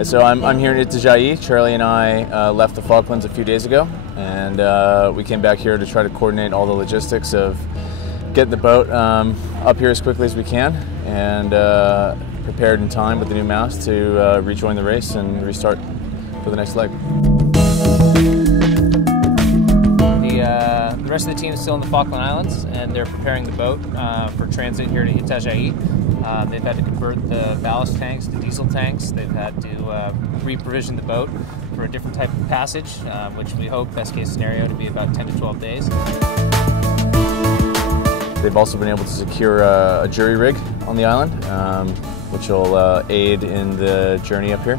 So I'm here in Itajaí. Charlie and I left the Falklands a few days ago, and we came back here to try to coordinate all the logistics of getting the boat up here as quickly as we can, and prepared in time with the new mast to rejoin the race and restart for the next leg. The rest of the team is still in the Falkland Islands, and they're preparing the boat for transit here to Itajaí. They've had to convert the ballast tanks to diesel tanks. They've had to re-provision the boat for a different type of passage, which we hope, best case scenario, to be about 10 to 12 days. They've also been able to secure a jury rig on the island, which will aid in the journey up here,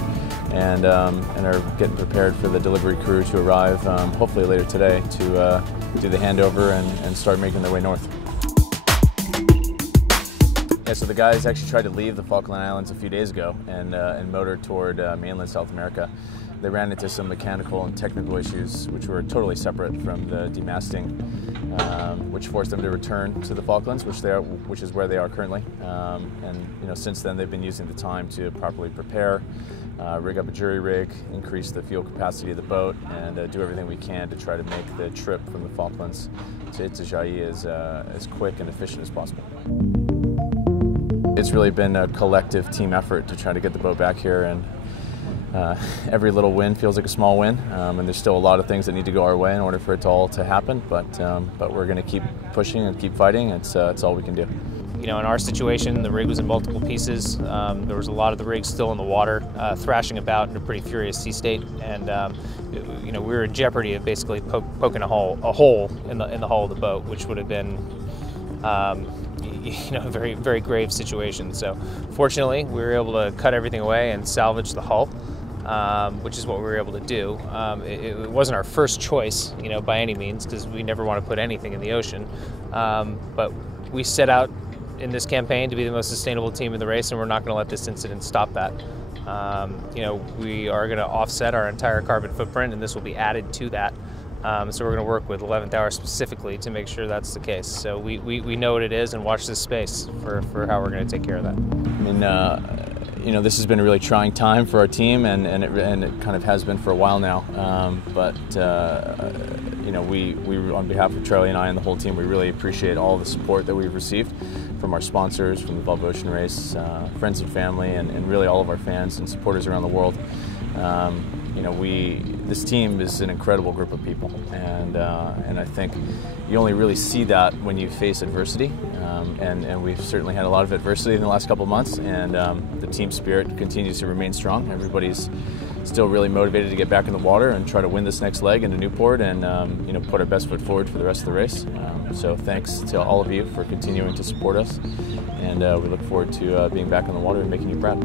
and are getting prepared for the delivery crew to arrive hopefully later today to do the handover and start making their way north. Yeah, so the guys actually tried to leave the Falkland Islands a few days ago and motor toward mainland South America. They ran into some mechanical and technical issues which were totally separate from the demasting, which forced them to return to the Falklands, which is where they are currently. And since then they've been using the time to properly prepare, rig up a jury rig, increase the fuel capacity of the boat, and do everything we can to try to make the trip from the Falklands to Itajaí as quick and efficient as possible. It's really been a collective team effort to try to get the boat back here, and every little win feels like a small win, and there's still a lot of things that need to go our way in order for it all to happen, but we're going to keep pushing and keep fighting. It's all we can do. In our situation, the rig was in multiple pieces. There was a lot of the rig still in the water, thrashing about in a pretty furious sea state, and we were in jeopardy of basically poking a hole in the hull of the boat, which would have been a very, very grave situation. So fortunately, we were able to cut everything away and salvage the hull, which is what we were able to do. It wasn't our first choice, by any means, because we never want to put anything in the ocean. But we set out in this campaign to be the most sustainable team in the race, and we're not going to let this incident stop that. We are going to offset our entire carbon footprint, and this will be added to that. So we're going to work with 11th Hour specifically to make sure that's the case. So we know what it is, and watch this space for how we're going to take care of that. I mean, this has been a really trying time for our team, and it kind of has been for a while now. We on behalf of Charlie and I and the whole team, we really appreciate all the support that we've received from our sponsors, from the Gulf Ocean Race, friends and family, and really all of our fans and supporters around the world. This team is an incredible group of people, and I think you only really see that when you face adversity, and we've certainly had a lot of adversity in the last couple of months, and the team spirit continues to remain strong. Everybody's still really motivated to get back in the water and try to win this next leg into Newport, and put our best foot forward for the rest of the race. So thanks to all of you for continuing to support us, and we look forward to being back on the water and making you proud.